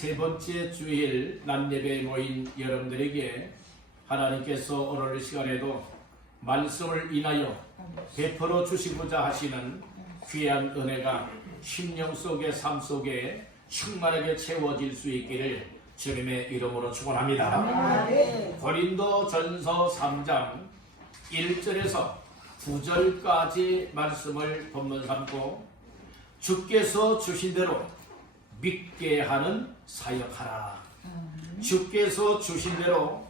세 번째 주일 남예배에 모인 여러분들에게 하나님께서 오늘 이 시간에도 말씀을 인하여 베풀어 주시고자 하시는 귀한 은혜가 심령 속의 삶 속에 충만하게 채워질 수 있기를 주님의 이름으로 축원합니다. 고린도전서 3장 1절에서 9절까지 말씀을 본문 삼고 주께서 주신 대로 믿게 하는 사역하라. 주께서 주신 대로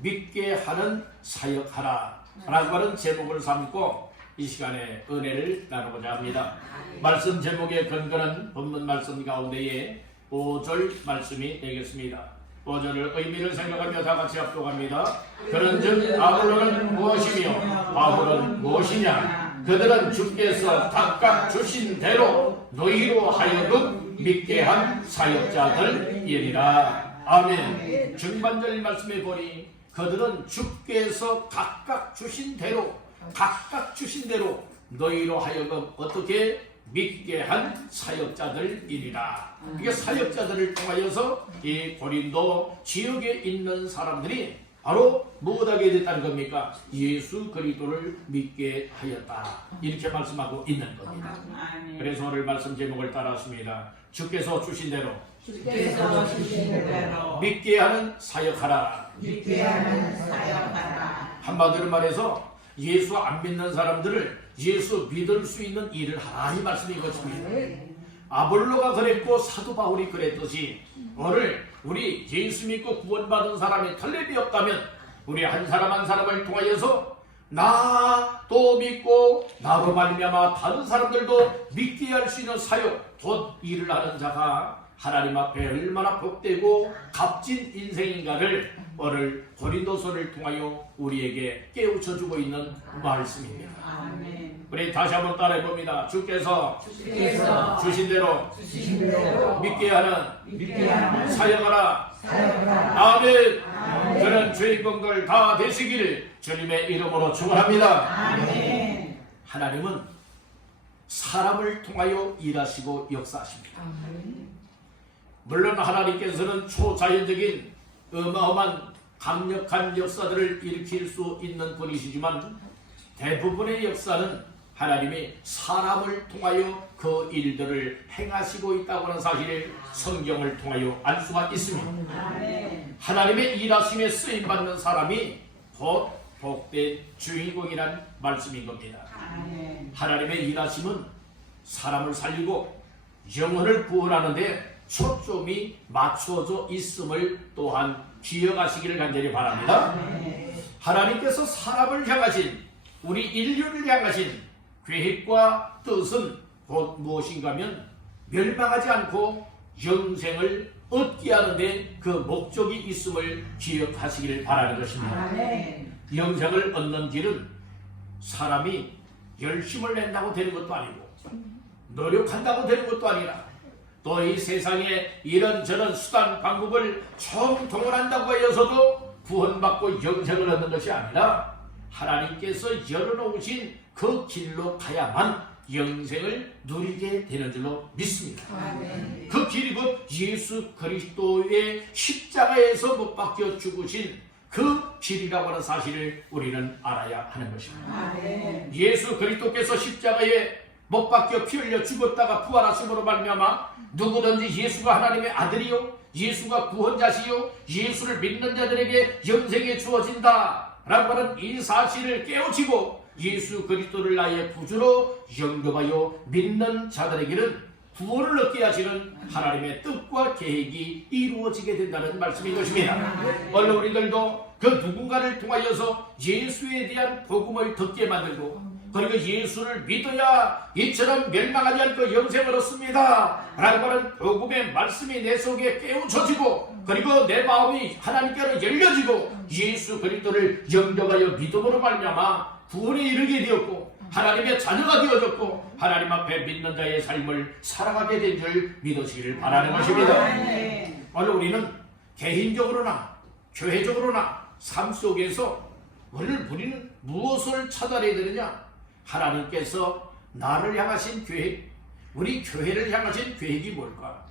믿게 하는 사역하라 라고 하는 제목을 삼고 이 시간에 은혜를 나누고자 합니다. 말씀 제목의 근거는 본문 말씀 가운데에 5절 말씀이 되겠습니다. 5절을 의미를 생각하며 다 같이 합독합니다. 그런즉 아볼로는 무엇이며 바울은 무엇이냐? 그들은 주께서 각각 주신 대로 너희로 하여금 믿게 한 사역자들이니라. 아멘. 중반절 말씀에 보니 그들은 주께서 각각 주신 대로 너희로 하여금 어떻게 믿게 한 사역자들이니라. 이게 사역자들을 통하여서 이 고린도 지역에 있는 사람들이 바로 무엇하게 됐다는 겁니까? 예수 그리스도를 믿게 하였다. 이렇게 말씀하고 있는 겁니다. 그래서 오늘 말씀 제목을 따랐습니다. 주께서 주신 대로 믿게 하는 사역하라. 한마디로 말해서 예수 안 믿는 사람들을 예수 믿을 수 있는 일을 하라 이 말씀인 것입니다. 아볼로가 그랬고 사도 바울이 그랬듯이 오늘 우리 예수 믿고 구원받은 사람이 털레비 없다면 우리 한 사람 한 사람을 통하여서 나도 믿고 나로 말미암아 다른 사람들도 믿게 할 수 있는 사역 곧 일을 하는 자가 하나님 앞에 얼마나 복되고 값진 인생인가를 오늘 고린도서를 통하여 우리에게 깨우쳐주고 있는 말씀입니다. 우리 다시 한번 따라해봅니다. 주께서 주신 대로 믿게 하는 사역하라. 아멘. 그런 주인공들 다 되시기를 주님의 이름으로 축원합니다. 하나님은 사람을 통하여 일하시고 역사하십니다. 물론 하나님께서는 초자연적인 어마어마한 강력한 역사들을 일으킬 수 있는 분이시지만 대부분의 역사는 하나님이 사람을 통하여 그 일들을 행하시고 있다고 하는 사실을 성경을 통하여 알 수가 있습니다. 하나님의 일하심에 쓰임받는 사람이 곧 복된 주인공이란 말씀인 겁니다. 하나님의 일하심은 사람을 살리고 영혼을 구원하는 데 초점이 맞춰져 있음을 또한 기억하시기를 간절히 바랍니다. 하나님께서 사람을 향하신 우리 인류를 향하신 계획과 뜻은 곧 무엇인가 하면 멸망하지 않고 영생을 얻게 하는데 그 목적이 있음을 기억하시기를 바라는 것입니다. 영생을 얻는 길은 사람이 열심을 낸다고 되는 것도 아니고 노력한다고 되는 것도 아니라 또 이 세상에 이런저런 수단 방법을 총동원한다고 하여서도 구원받고 영생을 얻는 것이 아니라 하나님께서 열어놓으신 그 길로 가야만 영생을 누리게 되는 줄로 믿습니다. 그 길이 곧 예수 그리스도의 십자가에서 못 박혀 죽으신 그 길이라고 하는 사실을 우리는 알아야 하는 것입니다. 예수 그리스도께서 십자가에 못 박혀 피 흘려 죽었다가 부활하심으로 말미암아 누구든지 예수가 하나님의 아들이요 예수가 구원자시요 예수를 믿는 자들에게 영생이 주어진다 라고 하는 이 사실을 깨우치고 예수 그리스도를 나의 구주로 영접하여 믿는 자들에게는 구원을 얻게 하시는 하나님의 뜻과 계획이 이루어지게 된다는 말씀인 것입니다. 오늘 우리들도 그 누군가를 통하여서 예수에 대한 복음을 듣게 만들고 그리고 예수를 믿어야 이처럼 멸망하지 않고 영생을 얻습니다 라고 하는 복음의 말씀이 내 속에 깨우쳐지고 그리고 내 마음이 하나님께로 열려지고 예수 그리스도를 영접하여 믿음으로 말미암아 구원에 이르게 되었고 하나님의 자녀가 되어졌고 하나님 앞에 믿는 자의 삶을 살아가게 된 줄 믿으시기를 바라는 것입니다. 오늘 우리는 개인적으로나 교회적으로나 삶 속에서 오늘 우리는 무엇을 찾아내야 되느냐? 하나님께서 나를 향하신 계획, 우리 교회를 향하신 계획이 뭘까?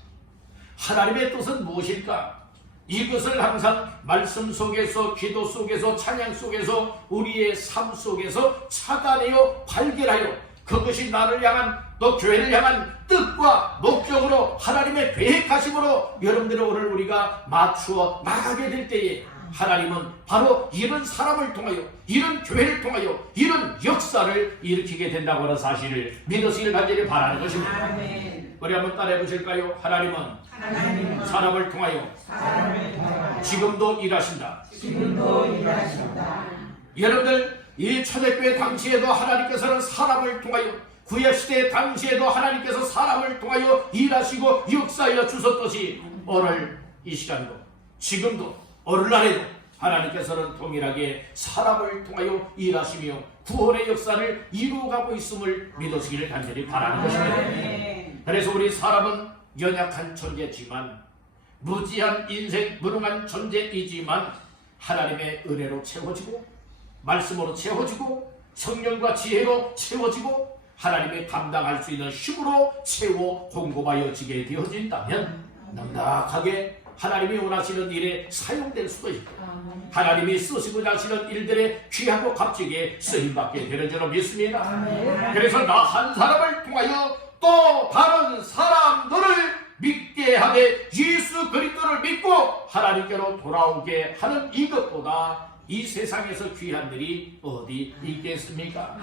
하나님의 뜻은 무엇일까? 이것을 항상 말씀 속에서, 기도 속에서, 찬양 속에서, 우리의 삶 속에서 찾아내어 발견하여 그것이 나를 향한, 또 교회를 향한 뜻과 목적으로 하나님의 계획하심으로 여러분들의 오늘 우리가 맞추어 나가게 될 때에 하나님은 바로 이런 사람을 통하여, 이런 교회를 통하여 이런 역사를 일으키게 된다고 하는 사실을 믿으시길 간절히 바라는 것입니다. 아멘. 우리 한번 따라해 보실까요? 하나님은 사람을 통하여 지금도 일하신다. 여러분들 이 초대교회 당시에도 하나님께서는 사람을 통하여, 구약시대 당시에도 하나님께서 사람을 통하여 일하시고 역사하여 주셨듯이 오늘 이 시간도, 지금도, 오늘날에도 하나님께서는 동일하게 사람을 통하여 일하시며 구원의 역사를 이루어가고 있음을 믿으시기를 간절히 바라는 것입니다. 그래서 우리 사람은 연약한 존재지만, 무지한 인생, 무능한 존재이지만 하나님의 은혜로 채워지고, 말씀으로 채워지고, 성령과 지혜로 채워지고, 하나님의 감당할 수 있는 힘으로 채워 공급하여지게 되어진다면 넉넉하게 하나님이 원하시는 일에 사용될 수도 있고, 하나님이 쓰시고자 하시는 일들에 귀하고 값지게 쓰임받게 되는 줄로 믿습니다. 그래서 나 한 사람을 통하여 또 다른 사람들을 믿게 하되 예수 그리스도를 믿고 하나님께로 돌아오게 하는 이것보다 이 세상에서 귀한 일이 어디 있겠습니까?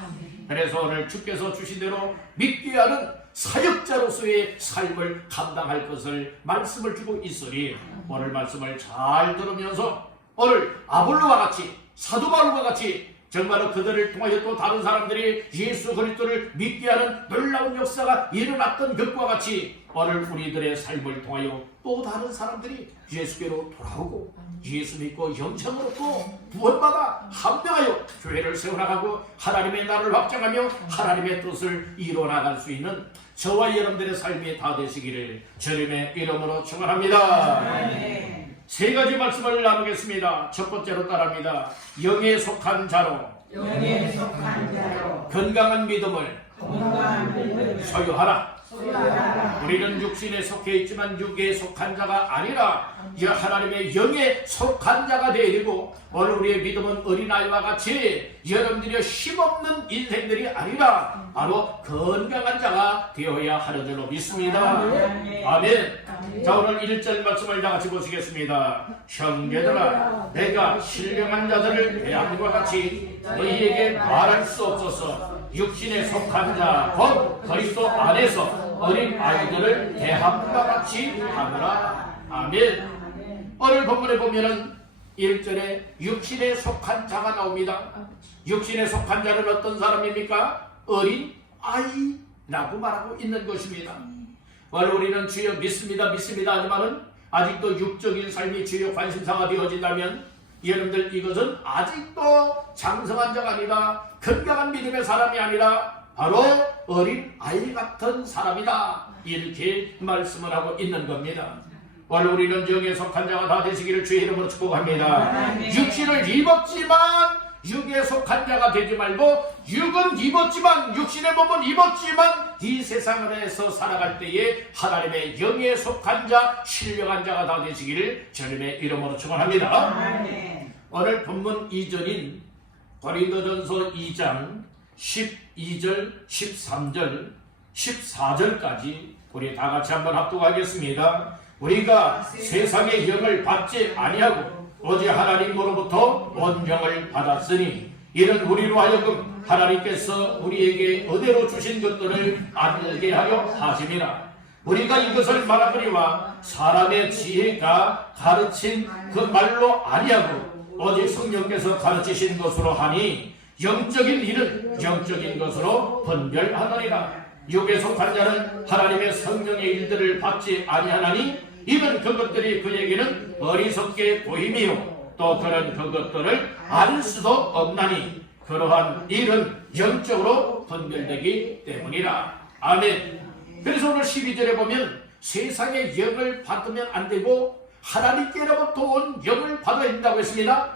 그래서 오늘 주께서 주신 대로 믿게 하는 사역자로서의 삶을 감당할 것을 말씀을 주고 있으니 오늘 말씀을 잘 들으면서 오늘 아볼로와 같이, 사도 바울과 같이 정말로 그들을 통하여 또 다른 사람들이 예수 그리스도를 믿게 하는 놀라운 역사가 일어났던 것과 같이 오늘 우리들의 삶을 통하여 또 다른 사람들이 예수께로 돌아오고 예수 믿고 영생으로 또 구원받아 합병하여 교회를 세워나가고 하나님의 나라를 확장하며 하나님의 뜻을 이루어나갈 수 있는 저와 여러분들의 삶이 다 되시기를 주님의 이름으로 축원합니다. 세 가지 말씀을 나누겠습니다. 첫 번째로 따라합니다. 영에 속한 자로 건강한 믿음을 소유하라. 우리는 육신에 속해 있지만 육에 속한 자가 아니라 하나님의 영에 속한 자가 되어야 되고, 오늘 우리의 믿음은 어린아이와 같이 여러분들이 힘없는 인생들이 아니라 바로 건강한 자가 되어야 하는 줄로 믿습니다. 아멘. 자, 오늘 1절 말씀을 다 같이 보시겠습니다. 형제들아, 내가 신령한 자들을 대함과 같이 너희에게 말할 수 없어서 육신에 속한 자 곧 그리스도 안에서 어린 아이들을 대함과 같이 하노라. 아멘. 오늘 본문에 보면은 1절에 육신에 속한 자가 나옵니다. 육신에 속한 자는 어떤 사람입니까? 어린 아이라고 말하고 있는 것입니다. 오늘 우리는 주여 믿습니다 하지만은 아직도 육적인 삶이 주요 관심사가 되어진다면 여러분들 이것은 아직도 장성한 자가 아니라 건강한 믿음의 사람이 아니라 바로 어린 아이 같은 사람이다, 이렇게 말씀을 하고 있는 겁니다. 오늘 우리는 영에 속한 자가 다 되시기를 주의 이름으로 축복합니다. 육신을 입었지만 육에 속한 자가 되지 말고, 육은 입었지만, 육신의 몸은 입었지만 이 세상에서 살아갈 때에 하나님의 영에 속한 자, 신령한 자가 다 되시기를 주님의 이름으로 축원합니다. 오늘 본문 2절인 고린도전서 2장 12절, 13절, 14절까지 우리 다 같이 한번 합독하겠습니다. 우리가 세상의 영을 받지 아니하고 오직 하나님으로부터 온 영을 받았으니 이는 우리로 하여금 하나님께서 우리에게 은혜로 주신 것들을 알게 하려 하심이라. 우리가 이것을 말하거니와 사람의 지혜가 가르친 그 말로 아니하고 오직 성령께서 가르치신 것으로 하니 영적인 일은 영적인 것으로 분별하느니라. 육에 속한 자는 하나님의 성령의 일들을 받지 아니하나니 이는 그것들이 그에게는 어리석게 보임이요 또 그는 그것들을 알 수도 없나니 그러한 일은 영적으로 분별되기 때문이라. 아멘. 그래서 오늘 12절에 보면 세상의 영을 받으면 안 되고 하나님께로부터 온 영을 받아야 된다고 했습니다.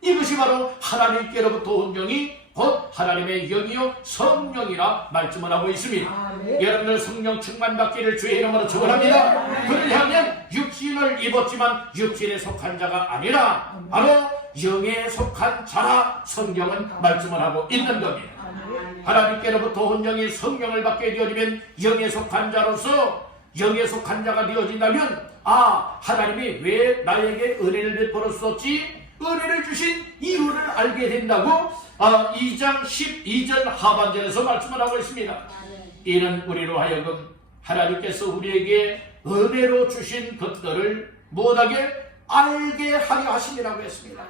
이것이 바로 하나님께로부터 온 영이 곧 하나님의 영이요 성령이라 말씀을 하고 있습니다. 여러분들 성령 충만받기를 주의 이름으로 축원합니다. 그러려면 육신을 입었지만 육신에 속한 자가 아니라 바로 영에 속한 자라 성경은 말씀을 하고 있는 겁니다. 하나님께로부터 온 영이 성령을 받게 되어지면 영에 속한 자로서 영에 속한 자가 되어진다면 하나님이 왜 나에게 은혜를 베풀었었지? 은혜를 주신 이유를 알게 된다고 2장 12절 하반절에서 말씀을 하고 있습니다. 이는 우리로 하여금 하나님께서 우리에게 은혜로 주신 것들을 못하게 알게 하려 하심이라고 했습니다.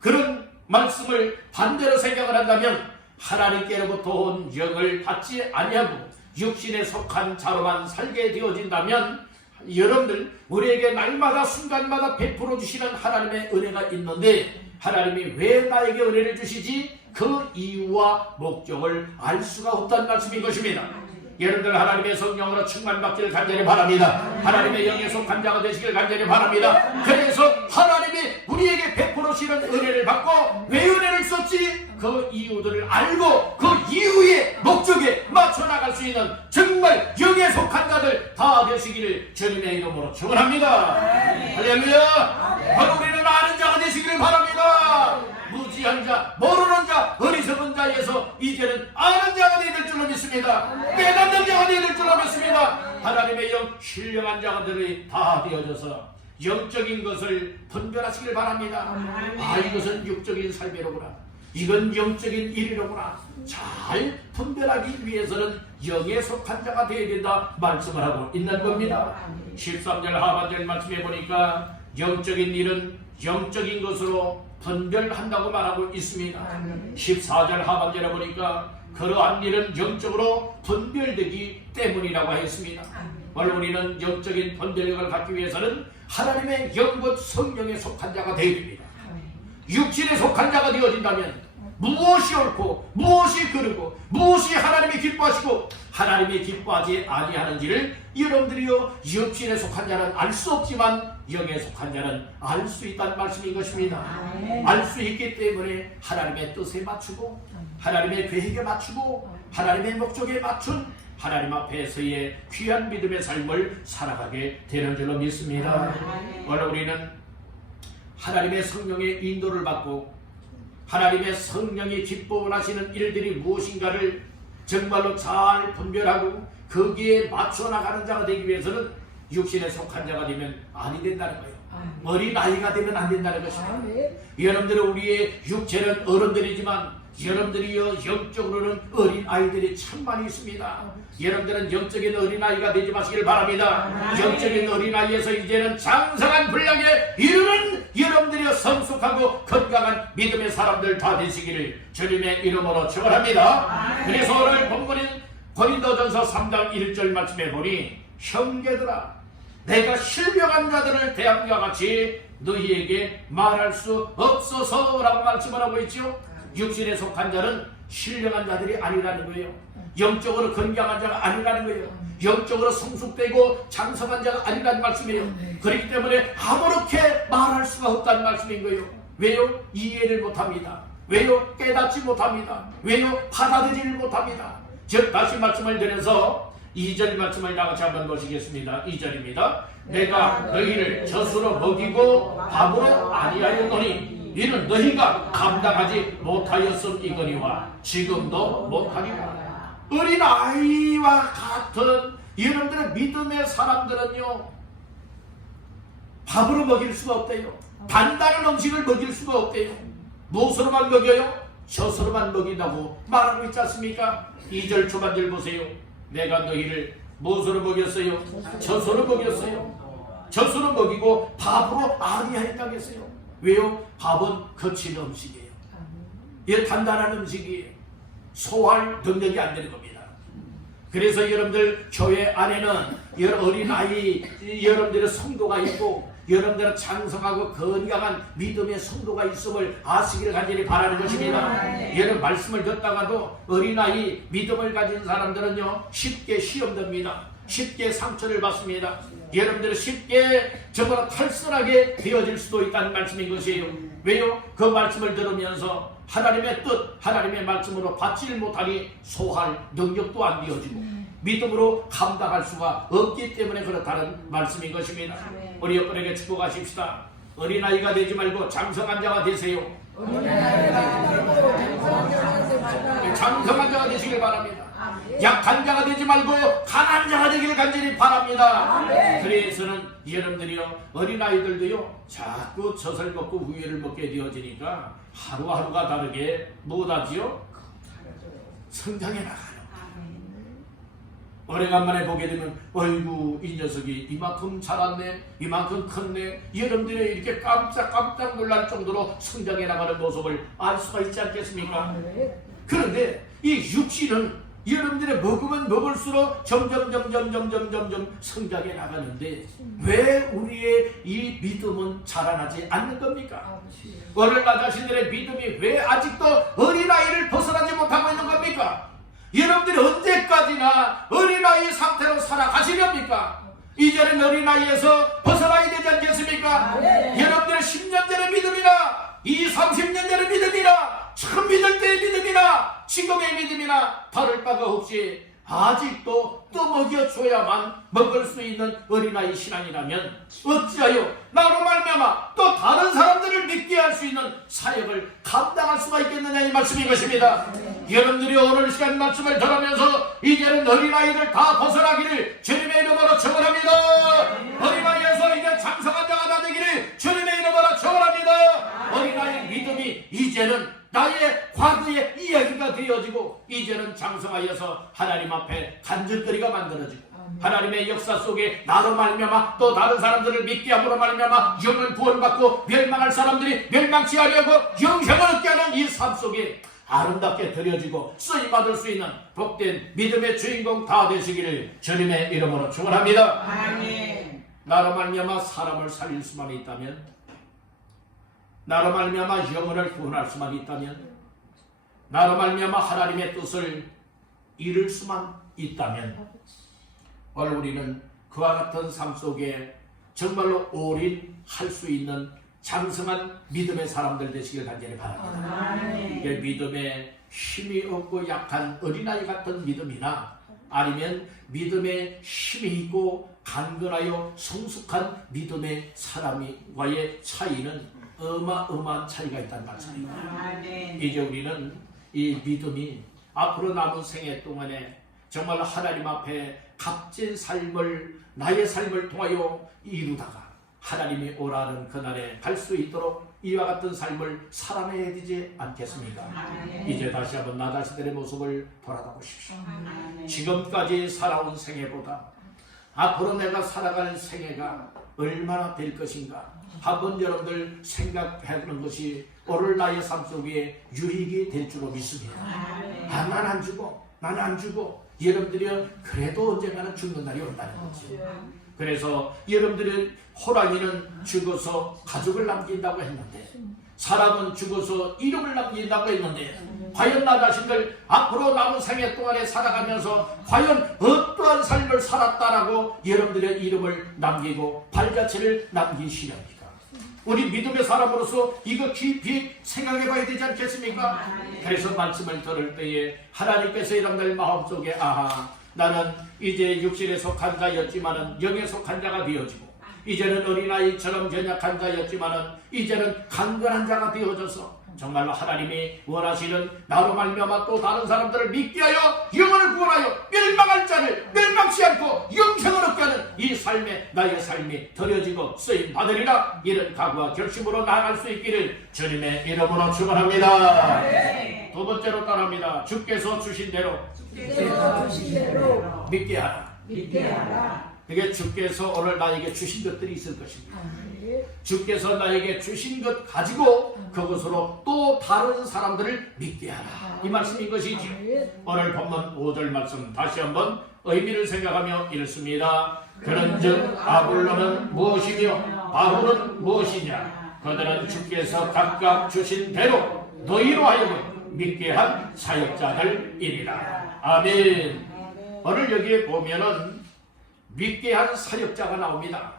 그런 말씀을 반대로 생각을 한다면 하나님께로부터 온 영을 받지 아니하고 육신에 속한 자로만 살게 되어진다면 여러분들 우리에게 날마다 순간마다 베풀어 주시는 하나님의 은혜가 있는데 하나님이 왜 나에게 은혜를 주시지? 그 이유와 목적을 알 수가 없다는 말씀인 것입니다. 여러분들 하나님의 성령으로 충만받기를 간절히 바랍니다. 하나님의 영에 속한 자가 되시길 간절히 바랍니다. 그래서 하나님이 우리에게 베풀어 주시는 은혜를 받고 왜 은혜를 썼지? 그 이유들을 알고 그 이유의 목적에 맞춰 나갈 수 있는 정말 영에 속한 자들 다 되시기를 주님의 이름으로 축원합니다. 할렐루야. 바로 우리는 아는 자가 되시기를 바랍니다. 무지한 자, 모르는 자, 어리석은 자에서 이제는 아는 자가 되어야 될 줄로 믿습니다. 깨닫는 자가 되어야 될 줄로 믿습니다. 하나님의 영 신령한 자들이 다 되어져서 영적인 것을 분별하시길 바랍니다. 이것은 육적인 삶이로구나, 이건 영적인 일이로구나. 잘 분별하기 위해서는 영에 속한 자가 되어야 된다 말씀을 하고 있는 겁니다. 13절 하반절 말씀해 보니까 영적인 일은 영적인 것으로 분별한다고 말하고 있습니다. 14절 하반절에 보니까 그러한 일은 영적으로 분별되기 때문이라고 했습니다. 원래 우리는 영적인 분별력을 갖기 위해서는 하나님의 영곧 성령에 속한 자가 되어야 됩니다. 육신에 속한 자가 되어진다면 무엇이 옳고 무엇이 그르고 무엇이 하나님이 기뻐하시고 하나님이 기뻐하지 아니하는지를 여러분들이요 육신에 속한 자는 알 수 없지만 영에 속한 자는 알 수 있다는 말씀인 것입니다. 알 수 있기 때문에 하나님의 뜻에 맞추고 하나님의 계획에 맞추고 하나님의 목적에 맞춘 하나님 앞에서의 귀한 믿음의 삶을 살아가게 되는 줄로 믿습니다. 오늘 우리는 하나님의 성령의 인도를 받고 하나님의 성령이 기뻐 원하시는 일들이 무엇인가를 정말로 잘 분별하고 거기에 맞춰 나가는 자가 되기 위해서는 육신에 속한 자가 되면 아니 된다는 거예요. 어린 아이가 되면 안 된다는 것입니다. 여러분들은 우리의 육체는 어른들이지만 여러분들이요 영적으로는 어린 아이들이 참 많이 있습니다. 여러분들은 영적인 어린 아이가 되지 마시길 바랍니다. 영적인 어린 아이에서 이제는 장성한 분량에 이르는 여러분들이 성숙하고 건강한 믿음의 사람들 다 되시기를 주님의 이름으로 축원합니다. 그래서 오늘 본문인 고린도전서 3장 1절 말씀에 보니 형제들아 내가 실명한 자들을 대함과 같이 너희에게 말할 수 없어서라고 말씀을 하고 있죠. 육신에 속한 자는 신령한 자들이 아니라는 거예요. 영적으로 건강한 자가 아니라는 거예요. 영적으로 성숙되고 장성한 자가 아니라는 말씀이에요. 그렇기 때문에 아무렇게 말할 수가 없다는 말씀인 거예요. 왜요? 이해를 못합니다. 왜요? 깨닫지 못합니다. 왜요? 받아들이지 못합니다. 즉 다시 말씀을 드려서 2절 말씀을 나같이 한번 보시겠습니다. 2절입니다. 내가 너희를 젖으로 먹이고 밥으로 아니하였노니 이는 너희가 감당하지 못하였음이거니와 지금도 못하리라. 어린 아이와 같은 여러분들의 믿음의 사람들은요 밥으로 먹일 수가 없대요. 단단한 음식을 먹일 수가 없대요. 무엇으로만 먹여요? 젖으로만 먹인다고 말하고 있지 않습니까? 2절 초반절 보세요. 내가 너희를 무엇으로 먹였어요? 젖으로 먹였어요. 젖으로 먹이고 밥으로 아니하였다고 했어요. 왜요? 밥은 거친 음식이에요. 이게 단단한 음식이에요. 소화할 능력이 안 되는 겁니다. 그래서 여러분들 교회 안에는 어린아이 여러분들의 성도가 있고 여러분들은 장성하고 건강한 믿음의 성도가 있음을 아시기를 간절히 바라는 것입니다. 여러분 말씀을 듣다가도 어린아이 믿음을 가진 사람들은요 쉽게 시험됩니다. 쉽게 상처를 받습니다. 여러분들은 쉽게 정말 탈선하게 되어질 수도 있다는 말씀인 것이에요. 왜요? 그 말씀을 들으면서 하나님의 뜻, 하나님의 말씀으로 받지를 못하니 소화할 능력도 안 되어지고 믿음으로 감당할 수가 없기 때문에 그렇다는 말씀인 것입니다. 우리 여러분에게 축복하십시다. 어린아이가 되지 말고 장성한 자가 되세요. 장성한 자가 되시길 바랍니다. 약한 자가 되지 말고 강한 자가 되기를 간절히 바랍니다. 그래서는 여러분들이요, 어린아이들도요 자꾸 젖을 먹고 우유를 먹게 되어지니까 하루하루가 다르게 뭐하지요? 성장해 나가요. 오래간만에 보게 되면 어이구 이 녀석이 이만큼 자랐네, 이만큼 컸네, 여러분들이 이렇게 깜짝 놀랄 정도로 성장해 나가는 모습을 알 수가 있지 않겠습니까? 그런데 이 육신은 여러분들이 먹으면 먹을수록 점점 성장해 나가는데 왜 우리의 이 믿음은 자라나지 않는 겁니까? 오늘 나 자신들의 믿음이 왜 아직도 어린아이를 벗어나지 못하고 있는 겁니까? 여러분들이 언제까지나 어린아이 상태로 살아가시렵니까? 이제는 어린아이에서 벗어나야 되지 않겠습니까? 여러분들의 10년 전의 믿음이나 30년 전의 믿음이나 처음 믿을 때의 믿음이나 지금의 믿음이나 다를 바가 없이 아직도 떠먹여줘야만 먹을 수 있는 어린아이 신앙이라면 어찌하여 나로 말미암아 또 다른 사람들을 믿게 할 수 있는 사역을 감당할 수가 있겠느냐 이 말씀인 것입니다. 여러분들이 오늘 시간 말씀을 들으면서 이제는 어린아이를 다 벗어나기를 주님의 이름으로 축원합니다. 어린아이에서 이제 장성한 자가 다 되기를 주님의 이름으로 축원합니다. 어린아이의 믿음이 이제는 나의 과거의 이야기가 되어지고 이제는 장성하여서 하나님 앞에 간증거리가 만들어지고 하나님의 역사 속에 나로 말미암아 또 다른 사람들을 믿게 함으로 말미암아 영을 구원받고 멸망할 사람들이 멸망치 아니하고 영생을 얻게 하는 이 삶 속에 아름답게 드려지고 쓰임받을 수 있는 복된 믿음의 주인공 다 되시기를 주님의 이름으로 축원합니다. 아멘. 나로 말미암아 사람을 살릴 수만 있다면, 나로 말미암아 영혼을 구원할 수만 있다면, 나로 말미암아 하나님의 뜻을 이룰 수만 있다면 오늘 우리는 그와 같은 삶 속에 정말로 올인할 수 있는 장성한 믿음의 사람들 되시길 간절히 바랍니다. 믿음에 힘이 없고 약한 어린아이 같은 믿음이나 아니면 믿음에 힘이 있고 강건하여 성숙한 믿음의 사람과의 차이는 어마어마한 차이가 있다는 말씀입니다. 이제 우리는 이 믿음이 앞으로 남은 생애 동안에 정말 하나님 앞에 값진 삶을, 나의 삶을 통하여 이루다가 하나님이 오라는 그날에 갈 수 있도록 이와 같은 삶을 살아내야 되지 않겠습니까? 이제 다시 한번 나 자신들의 모습을 돌아보십시오. 지금까지 살아온 생애보다 앞으로 내가 살아갈 생애가 얼마나 될 것인가 한번 여러분들 생각해보는 것이 오늘 나의 삶 속에 유익이 될 줄로 믿습니다. 난 안 죽어, 난 안 죽어. 여러분들이 그래도 언젠가는 죽는 날이 온다는 거죠. 그래서 여러분들은 호랑이는 죽어서 가족을 남긴다고 했는데, 사람은 죽어서 이름을 남긴다고 했는데, 과연 나 자신들 앞으로 남은 생애 동안에 살아가면서 과연 어떠한 삶을 살았다라고 여러분들의 이름을 남기고 발자취를 남기시렵니까? 우리 믿음의 사람으로서 이거 깊이 생각해 봐야 되지 않겠습니까? 그래서 말씀을 들을 때에 하나님께서 여러분들 마음속에 아하, 나는 이제 육신에 속한 자였지만은 영에 속한 자가 되어지고, 이제는 어린아이처럼 연약한 자였지만은 이제는 강건한 자가 되어져서 정말로 하나님이 원하시는 나로 말미암아 또 다른 사람들을 믿게 하여 영혼을 구원하여 멸망할 자를 멸망치 않고 영생을 얻게 하는 이 삶에 나의 삶이 드려지고 쓰임 받으리라, 이런 각오와 결심으로 나아갈 수 있기를 주님의 이름으로 축원합니다. 두 번째로 따라합니다. 주께서 주신 대로 믿게 하라. 그게 주께서 오늘 나에게 주신 것들이 있을 것입니다. 주께서 나에게 주신 것 가지고 그것으로 또 다른 사람들을 믿게 하라, 이 말씀인 것이죠. 오늘 본문 5절 말씀 다시 한번 의미를 생각하며 읽습니다. 그런즉 아볼로는 무엇이며 바울은 무엇이냐? 그들은 주께서 각각 주신 대로 너희로 하여금 믿게 한 사역자들이니라. 아멘. 오늘 여기에 보면은 믿게 한 사역자가 나옵니다.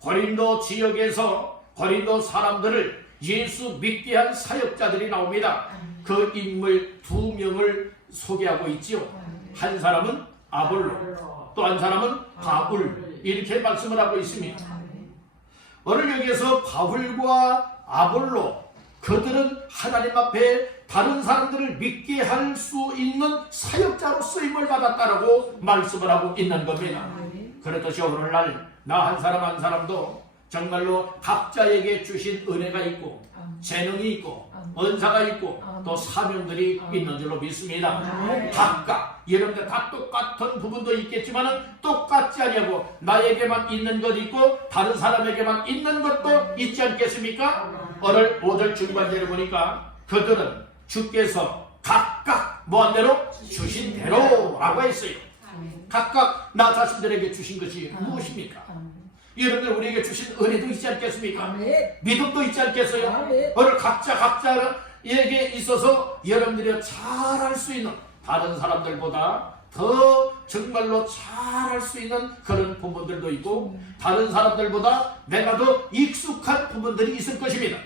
고린도 지역에서 고린도 사람들을 예수 믿게 한 사역자들이 나옵니다. 그 인물 두 명을 소개하고 있지요. 한 사람은 아볼로, 또 한 사람은 바울, 이렇게 말씀을 하고 있습니다. 오늘 여기에서 바울과 아볼로, 그들은 하나님 앞에 다른 사람들을 믿게 할 수 있는 사역자로 쓰임을 받았다라고 말씀을 하고 있는 겁니다. 그렇듯이 오늘날 나 한 사람 한 사람도 정말로 각자에게 주신 은혜가 있고 재능이 있고 은사가 있고 또 사명들이 있는 줄로 믿습니다. 각각 여러분들 다 똑같은 부분도 있겠지만 똑같지 아니하고 나에게만 있는 것 있고 다른 사람에게만 있는 것도 있지 않겠습니까? 오늘 5절 중반절에 보니까 그들은 주께서 각각 뭐한 대로 주신 대로라고 했어요. 각각 나 자신들에게 주신 것이 무엇입니까? 여러분들 우리에게 주신 은혜도 있지 않겠습니까? 믿음도 있지 않겠어요? 오늘 각자에게 있어서 여러분들이 잘할 수 있는 다른 사람들보다 더 정말로 잘할 수 있는 그런 부분들도 있고 다른 사람들보다 내가 더 익숙한 부분들이 있을 것입니다.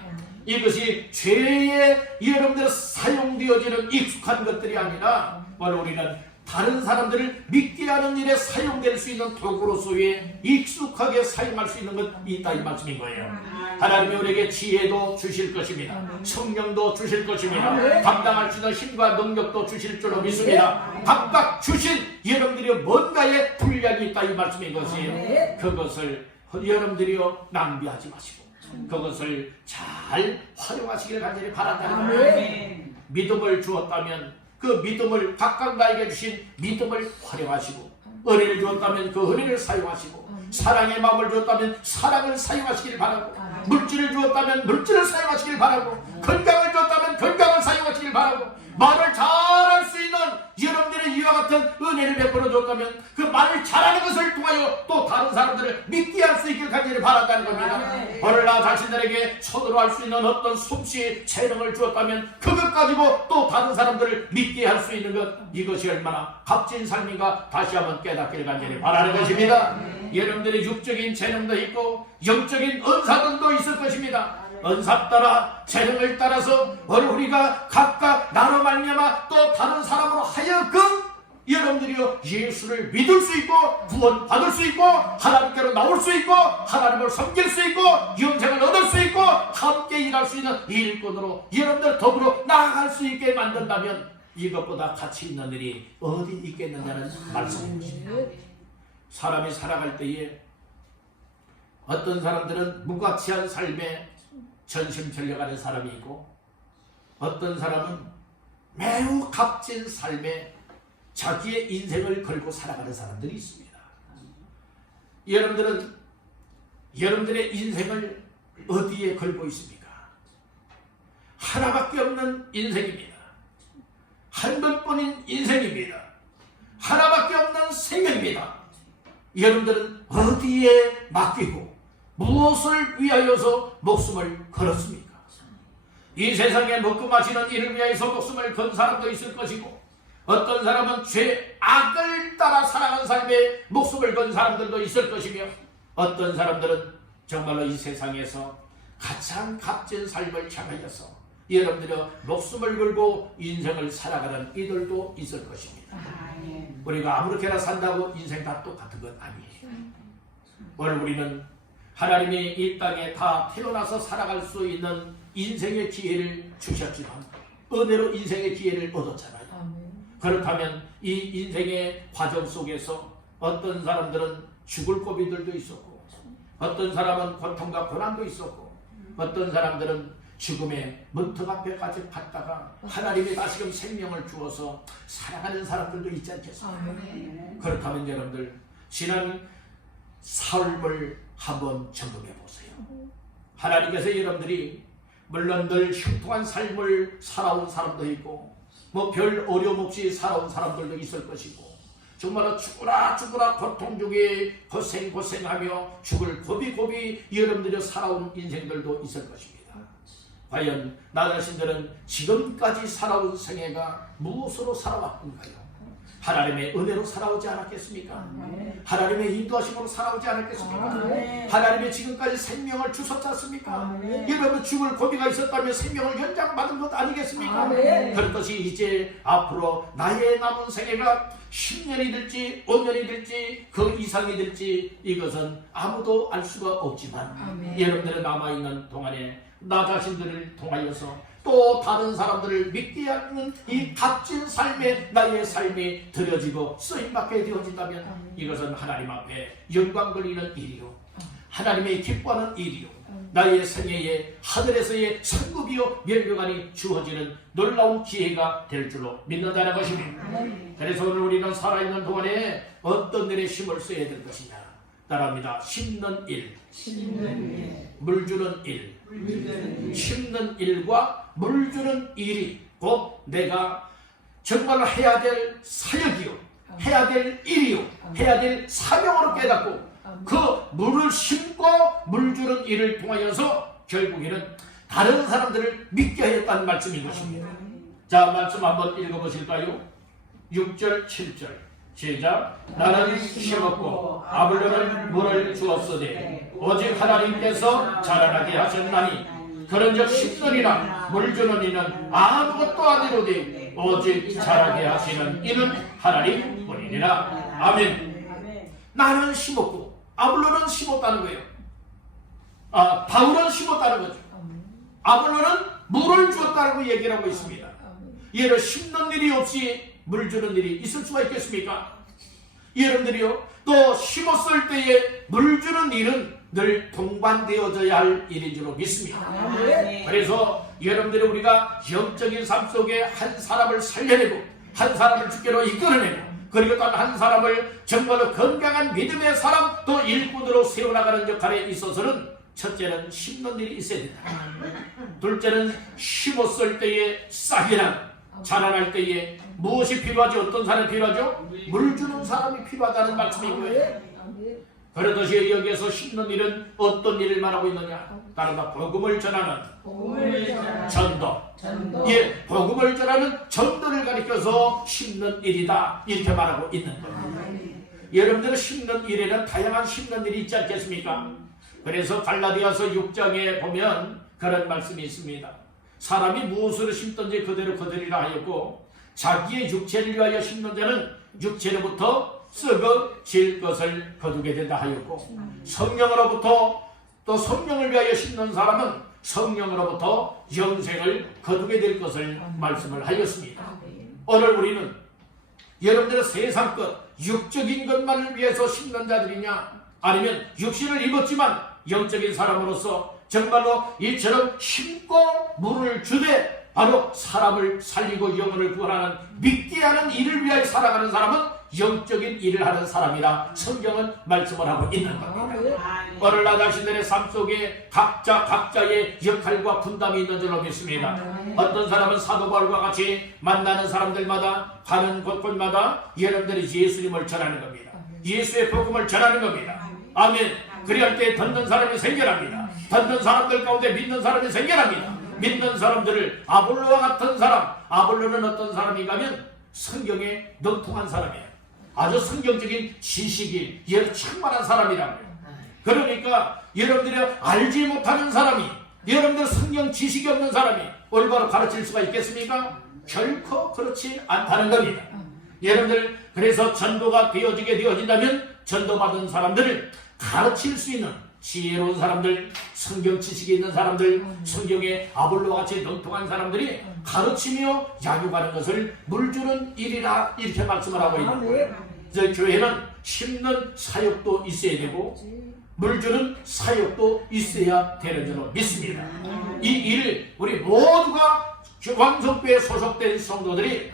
이것이 죄에 여러분들 사용되어지는 익숙한 것들이 아니라 바로 우리는 다른 사람들을 믿게 하는 일에 사용될 수 있는 도구로서의 익숙하게 사용할 수 있는 것 있다 이 말씀인 거예요. 하나님이 우리에게 지혜도 주실 것입니다. 성령도 주실 것입니다. 감당할 수 있는 힘과 능력도 주실 줄로 믿습니다. 각각 주신 여러분들이 뭔가의 분량이 있다 이 말씀인 것이에요. 그것을 여러분들이요 낭비하지 마시고 그것을 잘 활용하시기를 간절히 바란다는 거예요. 믿음을 주었다면 그 믿음을 각각 나에게 주신 믿음을 활용하시고 은혜를 주었다면 그 은혜를 사용하시고 사랑의 마음을 주었다면 사랑을 사용하시길 바라고 물질을 주었다면 물질을 사용하시길 바라고 건강을 주었다면 건강을 사용하시길 바라고 말을 잘할 수 있는 여러분들의 이와 같은 은혜를 베풀어 줬다면 그 말을 잘하는 것을 통하여 또 다른 사람들을 믿게 할 수 있길 간절히 바란다는 겁니다. 오늘 나 자신들에게 손으로 할 수 있는 어떤 솜씨 재능을 주었다면 그것 가지고 또 다른 사람들을 믿게 할 수 있는 것 이것이 얼마나 값진 삶인가 다시 한번 깨닫기를 간절히 바라는 것입니다. 여러분들의 육적인 재능도 있고 영적인 은사들도 있을 것입니다. 은사 따라 재능을 따라서 오늘 우리가 각각 나로 말미암아 또 다른 사람으로 하여금 여러분들이요 예수를 믿을 수 있고 구원 받을 수 있고 하나님께로 나올 수 있고 하나님을 섬길 수 있고 영생을 얻을 수 있고 함께 일할 수 있는 일꾼으로 여러분들 더불어 나아갈 수 있게 만든다면 이것보다 가치 있는 일이 어디 있겠느냐는 말씀입니다. 사람이 살아갈 때에 어떤 사람들은 무가치한 삶에 전심전력하는 사람이 있고 어떤 사람은 매우 값진 삶에 자기의 인생을 걸고 살아가는 사람들이 있습니다. 여러분들은 여러분들의 인생을 어디에 걸고 있습니까? 하나밖에 없는 인생입니다. 한 번뿐인 인생입니다. 하나밖에 없는 생명입니다. 여러분들은 어디에 맡기고 무엇을 위하여서 목숨을 걸었습니까? 이 세상에 먹고 마시는 일을 위하여서 목숨을 건 사람도 있을 것이고 어떤 사람은 죄악을 따라 살아가는 삶에 목숨을 건 사람들도 있을 것이며 어떤 사람들은 정말로 이 세상에서 가장 값진 삶을 향하여서 여러분들이 목숨을 걸고 인생을 살아가는 이들도 있을 것입니다. 우리가 아무렇게나 산다고 인생 다 똑같은 건 아니에요. 오늘 우리는 하나님이 이 땅에 다 태어나서 살아갈 수 있는 인생의 기회를 주셨지만 은혜로 인생의 기회를 얻었잖아요. 그렇다면 이 인생의 과정 속에서 어떤 사람들은 죽을 고비들도 있었고 어떤 사람은 고통과 고난도 있었고 어떤 사람들은 죽음의 문턱 앞에까지 갔다가 하나님이 다시금 생명을 주어서 살아가는 사람들도 있지 않겠습니까? 그렇다면 여러분들 지난 삶을 한번 점검해 보세요. 하나님께서 여러분들이 물론 늘 형통한 삶을 살아온 사람도 있고 뭐 별 어려움 없이 살아온 사람들도 있을 것이고 정말로 죽으라 고통 중에 고생하며 죽을 고비 여러분들이 살아온 인생들도 있을 것입니다. 과연 나 자신들은 지금까지 살아온 생애가 무엇으로 살아왔던가요? 하나님의 은혜로 살아오지 않았겠습니까? 하나님의 인도하심으로 살아오지 않았겠습니까? 하나님의 지금까지 생명을 주셨지 않습니까? 여러분 죽을 고비가 있었다면 생명을 연장받은 것 아니겠습니까? 그렇듯이 이제 앞으로 나의 남은 생애가 10년이 될지 5년이 될지 그 이상이 될지 이것은 아무도 알 수가 없지만 여러분들의 남아있는 동안에 나 자신들을 통하여서 또 다른 사람들을 믿게 하는 이 값진 삶에 나의 삶이 드려지고 쓰임받게 되어진다면 이것은 하나님 앞에 영광 돌리는 일이요 하나님의 기뻐하는 일이요 나의 생애에 하늘에서의 상급이요 멸류관이 주어지는 놀라운 기회가 될 줄로 믿는다는 것입니다. 그래서 오늘 우리는 살아있는 동안에 어떤 일에 힘을 써야 될 것이냐 따라합니다. 심는 일, 물 주는 일, 심는 일과 물 주는 일이 곧 내가 정말로 해야 될 사역이요 해야 될 일이요 해야 될 사명으로 깨닫고 그 물을 심고 물 주는 일을 통하여서 결국에는 다른 사람들을 믿게 하였다는 말씀인 것입니다. 자, 말씀 한번 읽어보실까요? 6절 7절 시작. 나는 심었고 아볼로는 물을 주었으되 오직 하나님께서 자라나게 하셨나니 그런즉 심느니라 물 주는 이는 아무것도 아니로되 오직 자라게 하시는 이는 하나님뿐이니라. 아멘. 나는 심었고 아볼로는 심었다는 거예요. 바울은 심었다는 거죠. 아볼로는 물을 주었다고 얘기를 하고 있습니다. 얘를 심는 일이 없이 물 주는 일이 있을 수가 있겠습니까? 여러분들이요 또 심었을 때에 물 주는 일은 늘 동반되어져야 할 일인 줄로 믿습니다. 그래서 여러분들이 우리가 영적인 삶 속에 한 사람을 살려내고 한 사람을 주께로 이끌어내고 그리고 또 한 사람을 정말로 건강한 믿음의 사람 또 일꾼으로 세워나가는 역할에 있어서는 첫째는 심는 일이 있어야 된다. 둘째는 심었을 때에 싹이 나 자라날 때에 무엇이 필요하죠? 어떤 사람이 필요하죠? 물 주는 사람이 필요하다는 말씀이고요. 그러듯이 여기에서 심는 일은 어떤 일을 말하고 있느냐? 다른 말 복음을 전하는 전도. 예, 복음을 전하는 전도를 가리켜서 심는 일이다 이렇게 말하고 있는 거예요. 여러분들은 심는 일에는 다양한 심는 일이 있지 않겠습니까? 그래서 갈라디아서 6장에 보면 그런 말씀이 있습니다. 사람이 무엇으로 심든지 그대로 거두리라 하였고 자기의 육체를 위하여 심는 자는 육체로부터 썩어질 것을 거두게 된다 하였고 성령으로부터 또 성령을 위하여 심는 사람은 성령으로부터 영생을 거두게 될 것을 말씀을 하였습니다. 오늘 우리는 여러분들의 세상 것 육적인 것만을 위해서 심는 자들이냐 아니면 육신을 입었지만 영적인 사람으로서 정말로 이처럼 심고 물을 주되 바로 사람을 살리고 영혼을 구원하는 믿게 하는 일을 위하여 살아가는 사람은 영적인 일을 하는 사람이라 성경은 말씀을 하고 있는 겁니다. 오늘 나 자신들의 삶 속에 각자의 역할과 분담이 있는 줄로 믿습니다. 어떤 사람은 사도 바울과 같이 만나는 사람들마다 가는 곳곳마다 여러분들이 예수님을 전하는 겁니다. 예수의 복음을 전하는 겁니다. 아멘. 그리할 때 듣는 사람이 생겨납니다. 듣는 사람들 가운데 믿는 사람이 생겨납니다. 믿는 사람들을 아볼로와 같은 사람, 아볼로는 어떤 사람인가 하면 성경에 능통한 사람이에요. 아주 성경적인 지식이 충만한 사람이라고요. 그러니까 여러분들이 알지 못하는 사람이 여러분들 성경 지식이 없는 사람이 올바로 가르칠 수가 있겠습니까? 결코 그렇지 않다는 겁니다. 여러분들 그래서 전도가 되어진다면 전도받은 사람들을 가르칠 수 있는 지혜로운 사람들, 성경 지식이 있는 사람들, 성경의 아볼로와 같이 능통한 사람들이 가르치며 양육하는 것을 물주는 일이라 이렇게 말씀을 하고 있는 거예요. 그래서 교회는 심는 사역도 있어야 되고 물주는 사역도 있어야 되는 줄로 믿습니다. 이 일을 우리 모두가 왕성교회에 소속된 성도들이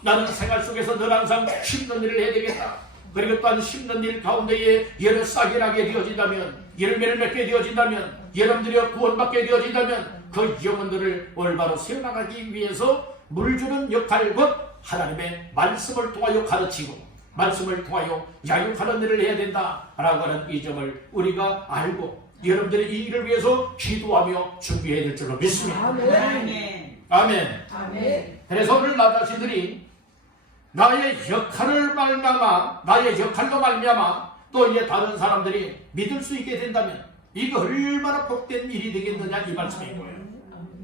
나는 생활 속에서 늘 항상 심는 일을 해야 되겠다. 그리고 또한 심는 일 가운데에 열을 싹이 나게 되어진다면 열매를 맺게 되어진다면 여러분들이 구원받게 되어진다면 그 영혼들을 올바로 세워나가기 위해서 물주는 역할 곧 하나님의 말씀을 통하여 가르치고 말씀을 통하여 양육하는 일을 해야 된다라고 하는 이 점을 우리가 알고 여러분들이 이 일을 위해서 기도하며 준비해야 될 줄로 믿습니다. 아멘. 아멘. 그래서 오늘 나 자신들이 나의 역할을 말미암아, 나의 역할로 말미암아 또 이제 다른 사람들이 믿을 수 있게 된다면 이거 얼마나 복된 일이 되겠느냐 이 말씀인 거예요.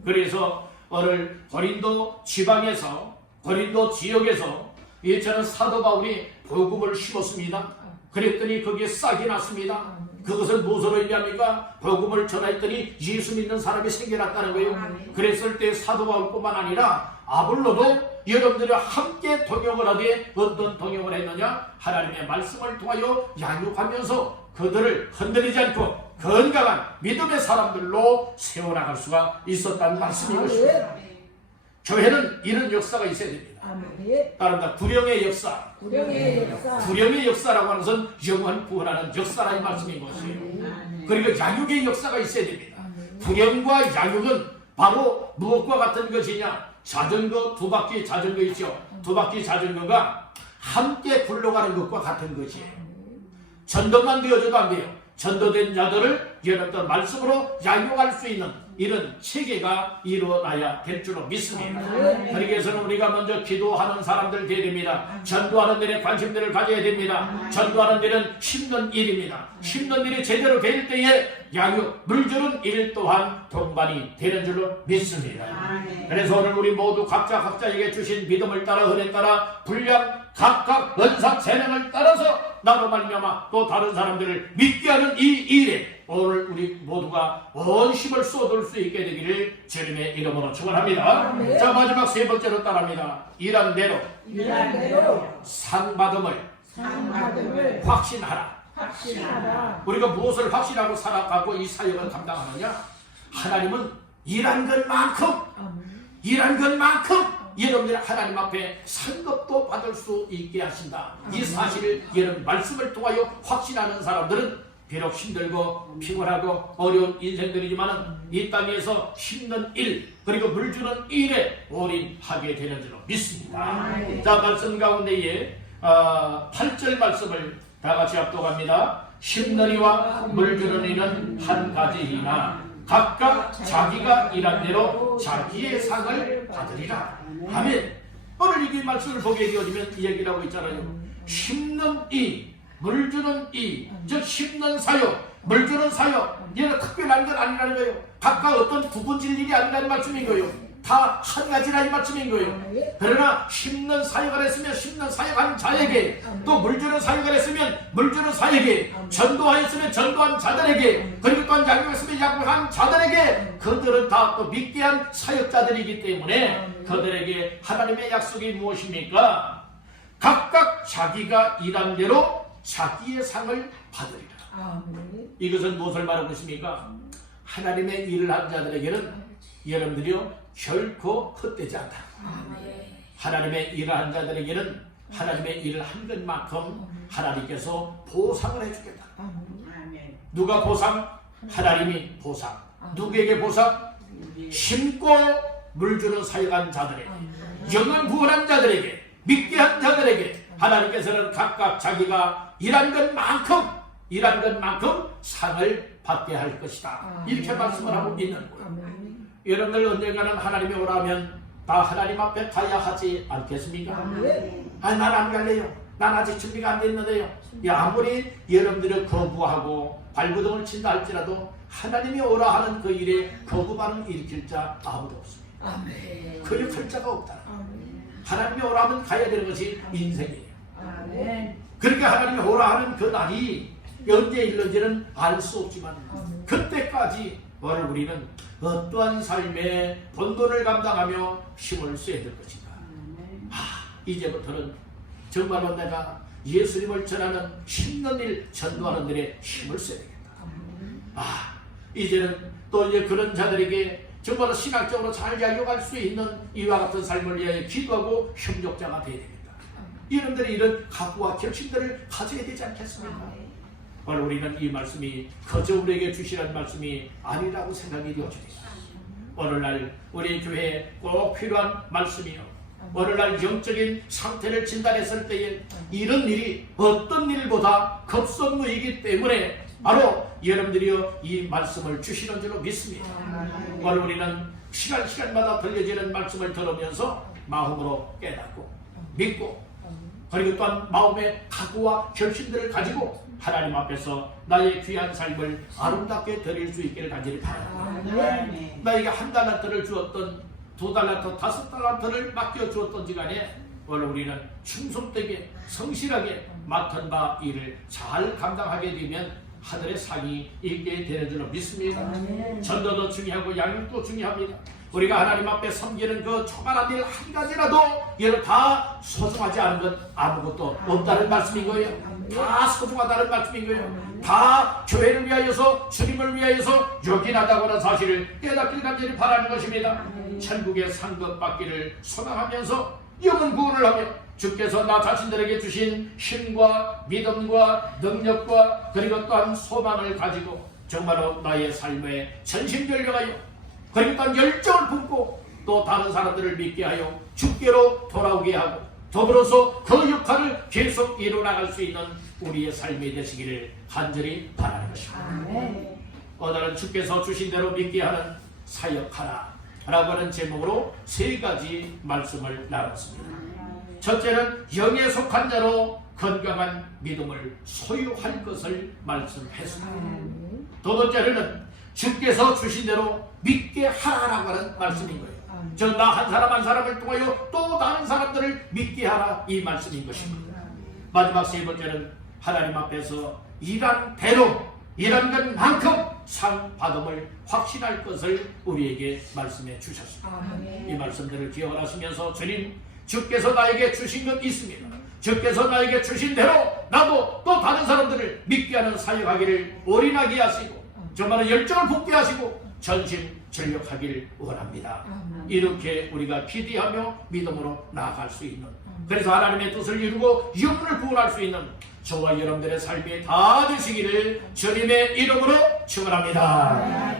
그래서 오늘 고린도 지방에서, 고린도 지역에서 이처럼 사도 바울이 복음을 심었습니다. 그랬더니 거기에 싹이 났습니다. 그것은 무엇으로 의미합니까? 복음을 전했더니 예수 믿는 사람이 생겨났다는 거예요. 그랬을 때 사도 바울뿐만 아니라 아볼로도 여러분들이 함께 동역을 하되 어떤 동역을 했느냐? 하나님의 말씀을 통하여 양육하면서 그들을 흔들리지 않고 건강한 믿음의 사람들로 세워나갈 수가 있었다는 말씀인 것입니다. 교회는 이런 역사가 있어야 됩니다. 따른다. 구령의 역사. 구령의 역사라고 하는 것은 영원 구원하는 역사라는 말씀인 것이에요. 그리고 양육의 역사가 있어야 됩니다. 구령과 양육은 바로 무엇과 같은 것이냐? 자전거 두 바퀴 자전거 있죠. 두 바퀴 자전거가 함께 굴러가는 것과 같은 것이에요. 전도만 되어줘도 안 돼요. 전도된 자들을 여러분들 말씀으로 양육할 수 있는 이런 체계가 이루어나야 될 줄로 믿습니다. 그러기 위해서는 우리가 먼저 기도하는 사람들 되어야 됩니다. 전도하는 일에 관심들을 가져야 됩니다. 전도하는 일은 심는 일입니다. 심는 일이 제대로 될 때에 양육, 물주는 일 또한 동반이 되는 줄로 믿습니다. 그래서 오늘 우리 모두 각자에게 주신 믿음을 따라 은혜 따라 분량 각각 은사 재능을 따라서 나로 말미암아 또 다른 사람들을 믿게 하는 이 일에 오늘 우리 모두가 온 힘을 쏟을 수 있게 되기를 주님의 이름으로 축원합니다. 자, 마지막 세 번째로 따라합니다. 일한 대로 상 받음을 확신하라. 우리가 무엇을 확신하고 살아가고 이 사역을 감당하느냐? 하나님은 일한 것만큼 여러분들이 하나님 앞에 상급도 받을 수 있게 하신다. 이 사실을 여러분 말씀을 통하여 확신하는 사람들은 비록 힘들고 피곤하고 어려운 인생들이지만 이 땅에서 힘든 일 그리고 물주는 일에 올인하게 되는 줄로 믿습니다. 자, 말씀 가운데에 8절 말씀을 다 같이 합독합니다. 심는 이와 물주는 이는 한 가지이나 각각 자기가 일한 대로 자기의 상을 받으리라. 아멘. 오늘 이 말씀을 보게 되어지면 이 얘기를 하고 있잖아요. 심는 이, 물주는 이, 즉 심는 사역, 물주는 사역, 얘는 특별한 건 아니라는 거예요. 각각 어떤 구분질 일이 아니라는 말씀인 거예요. 다 한 가지라는 말씀인 거예요. 그러나 심는 사역을 했으면 심는 사역한 자에게, 또 물주는 사역을 했으면 물주는 사역에, 전도하였으면 전도한 자들에게, 그리고 또한 양육했으면 양육한 자들에게, 그들은 다 또 믿게 한 사역자들이기 때문에 그들에게 하나님의 약속이 무엇입니까? 각각 자기가 일한 대로 자기의 상을 받으리라. 이것은 무엇을 말하고 있습니까? 하나님의 일을 한 자들에게는 여러분들이요 결코 헛되지 않다. 하나님의 일을 한 자들에게는 하나님의 일을 한 것만큼 하나님께서 보상을 해주겠다. 누가 보상? 하나님이 보상. 누구에게 보상? 심고 물주는 사역한 자들에게, 영원 구원한 자들에게, 믿게 한 자들에게 하나님께서는 각각 자기가 일한 것만큼 상을 받게 할 것이다. 이렇게 말씀을 하고 있는 거예요. 여러분들 언젠가는 하나님이 오라면 다 하나님 앞에 가야 하지 않겠습니까? 난 안 갈래요. 난 아직 준비가 안 됐는데요. 아무리 여러분들이 거부하고 발부동을 친다 할지라도 하나님이 오라 하는 그 일에 거부 반응 일으킬 자 아무도 없습니다. 그 역할 자가 없다. 하나님이 오라 하면 가야 되는 것이 인생이에요. 그러니까 하나님이 오라 하는 그 날이 언제 일는지는 알 수 없지만 그때까지 오늘 우리는 어떠한 삶의 본분을 감당하며 힘을 써야 될 것인가. 이제부터는 정말로 내가 예수님을 전하는 힘든 일, 전도하는 일에 힘을 써야 되겠다. 이제는 또 이제 그런 자들에게 정말로 신학적으로 잘 양육할 수 있는 이와 같은 삶을 위하여 기도하고 협력자가 되어야 됩니다. 여러분들이 이런 각오와 결심들을 가져야 되지 않겠습니까? 오늘 우리는 이 말씀이 거저 우리에게 주시라는 말씀이 아니라고 생각이 되어집니다. 오늘날 우리 교회에 꼭 필요한 말씀이요. 오늘날 영적인 상태를 진단했을 때에 이런 일이 어떤 일보다 급선무이기 때문에 바로 여러분들이요 이 말씀을 주시는 줄로 믿습니다. 오늘 우리는 시간마다 들려지는 말씀을 들으면서 마음으로 깨닫고 믿고 그리고 또한 마음의 각오와 결심들을 가지고 하나님 앞에서 나의 귀한 삶을 아름답게 드릴 수 있기를 간절히 바랍니다. 나에게 1달란트를 주었던 2달란트, 5달란트를 맡겨주었던지 간에 오늘 우리는 충성되게 성실하게 맡은 바 일을 잘 감당하게 되면 하늘의 상이 있게 되는 줄로 믿습니다. 전도도 중요하고 양육도 중요합니다. 우리가 하나님 앞에 섬기는 그 초반한 일 한 가지라도 이를 다 소중하지 않은 것 아무것도 없다는 말씀인 거예요. 다 소중하다는 말씀인 거예요. 다 교회를 위하여서, 주님을 위하여서 요긴하다고는 사실을 깨닫길 간절히 바라는 것입니다. 천국의 상급 받기를 소망하면서 영혼 구원을 하며 주께서 나 자신들에게 주신 힘과 믿음과 능력과 그리고 또한 소망을 가지고 정말로 나의 삶에 전심전력하여 그리고 또한 열정을 품고 또 다른 사람들을 믿게 하여 주께로 돌아오게 하고 더불어서 그 역할을 계속 이루어나갈 수 있는 우리의 삶이 되시기를 간절히 바라는 것입니다. 오늘은 주께서 주신 대로 믿게 하는 사역하라 라고 하는 제목으로 3가지 말씀을 나눴습니다. 첫째는 영에 속한 자로 건강한 믿음을 소유할 것을 말씀했습니다. 두 번째는 주께서 주신 대로 믿게 하라고 하는 말씀인 거예요. 저 나 한 사람 한 사람을 통하여 또 다른 사람들을 믿게 하라 이 말씀인 것입니다. 마지막 3번째는 하나님 앞에서 일한 대로 일한 것만큼 상 받음을 확신할 것을 우리에게 말씀해 주셨습니다. 이 말씀들을 기억하시면서 주님 주께서 나에게 주신 것 있습니다. 주께서 나에게 주신 대로 나도 또 다른 사람들을 믿게 하는 사역하기를 올인하게 하시고 정말 열정을 붓게 하시고 전심전력하기를 원합니다. 이렇게 우리가 기대하며 믿음으로 나아갈 수 있는, 그래서 하나님의 뜻을 이루고 영혼을 구원할 수 있는 저와 여러분들의 삶이 다 되시기를 주님의 이름으로 축원합니다.